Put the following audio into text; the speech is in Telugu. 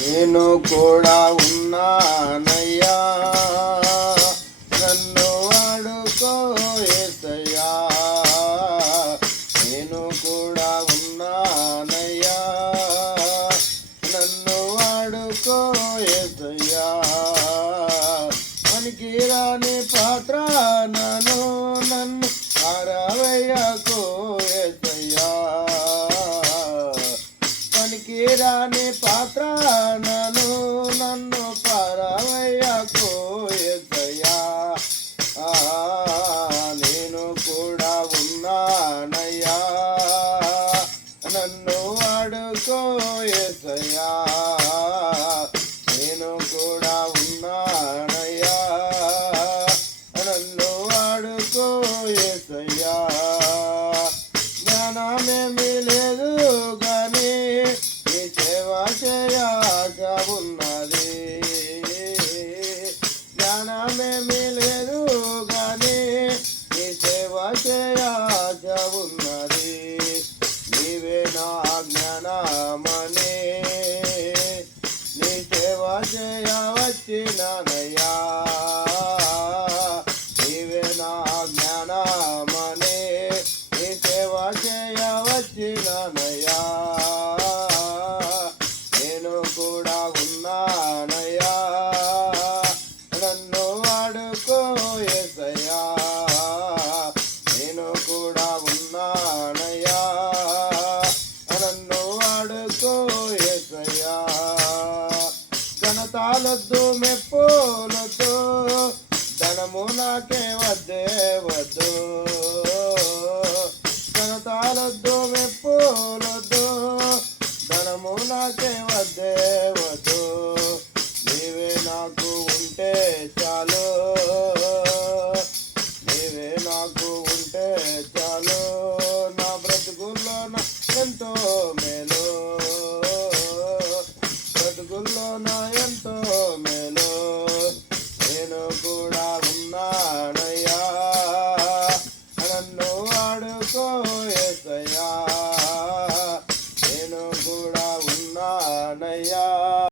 నేను కూడా ఉన్నానయ్యా, నన్ను వాడుకో యేసయ్యా. నేను కూడా ఉన్నానయ్యా, నన్ను వాడుకో యేసయ్యా. పనికిరాని పాత్ర నన్ను పారవేయకు యేసయ్యా. పనికిరాని పాత్ర నన్ను పారవేయకు యేసయ్యా. నేను కూడా ఉన్నానయ్యా, నన్ను వాడుకో యేసయ్యా. నేను కూడా ఉన్నానయ్యా, నన్ను వాడుకో యేసయ్యా. జ్ఞానమేమీ లేదు గాని నీ సేవ చేయాక ఉన్నది. జ్ఞానమేమీ లేదు గాని నీ సేవ చేయాక ఉన్నది. నీవే నా జ్ఞానమని నీ సేవ చేయవచ్చినయ్యా. నీవే నా జ్ఞానమని నీ సేవ చేయవచ్చినయ్యా. నేను కూడా ఉన్నానయ్యా, నన్ను వాడుకో యేసయ్యా. నేను కూడా ఉన్నానయ్యా, నన్ను వాడుకో యేసయ్యా. ఘనతాలొద్దు మెప్పులొద్దు, ధనము నాకే వద్దే వద్దు. ఘనతాలొద్దు మెప్పులొద్దు, ధనము నాకే వద్దే వద్దు. నీవే నాకు ఉంటే చాలు, నీవే నాకు ఉంటే చాలు.